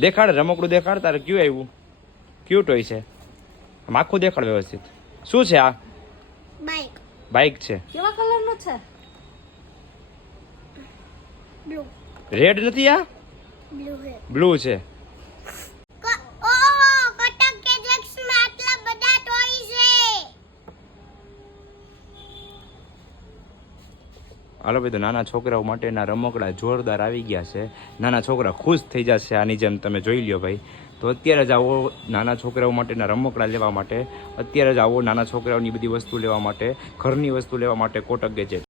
દેખાડ રમકડું દેખાડ. તારે કયું આવ્યું? ક્યુ ટોય છે? આમ આખું દેખાડ વ્યવસ્થિત. શું છે આ? બાઈક. બાઈક છે. કેવા કલરનું છે? બ્લુ. રેડ નથી આ? બ્લુ હે. બ્લુ છે. ઓહો કોટક ગેજેટ્સ માં આટલા બધા ટોય છે. હાલો ભાઈ, તો નાના છોકરાઓ માટેના રમકડા જોરદાર આવી ગયા છે. નાના છોકરા ખુશ થઈ જશે આની જેમ. તમે જોઈ લ્યો ભાઈ. તો અત્યારે જ આવો નાના છોકરાઓ માટેના રમકડા લેવા માટે. અત્યારે જ આવો નાના છોકરાઓની બધી વસ્તુ લેવા માટે, ઘરની વસ્તુ લેવા માટે કોટક ગેજેટ.